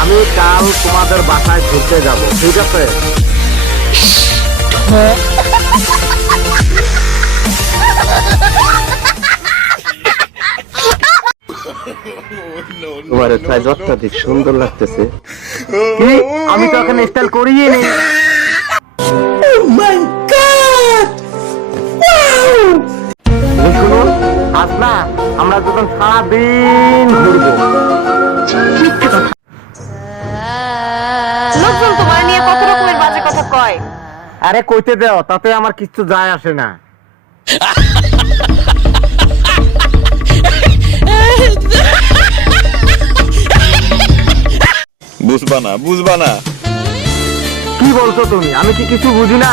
আমি কাল তোমাদের বাসায় ঘুরতে যাব, ঠিক আছে? তোমার সাইজ অত্যাধিক সুন্দর লাগতেছে। কি? আমি তো এখন স্টাইল করিয়ে নেই। শুনুন, আজ না আমরা দুজন সারাদিন ঘুরবো। লোকজন তোমার নিয়ে কত রকমের বাজে কথা কয়। আরে কইতে দাও, তাতে আমার কিছু যায় আসে না। বুঝবা না। কি বলছো তুমি? আমি কি কিছু বুঝি না?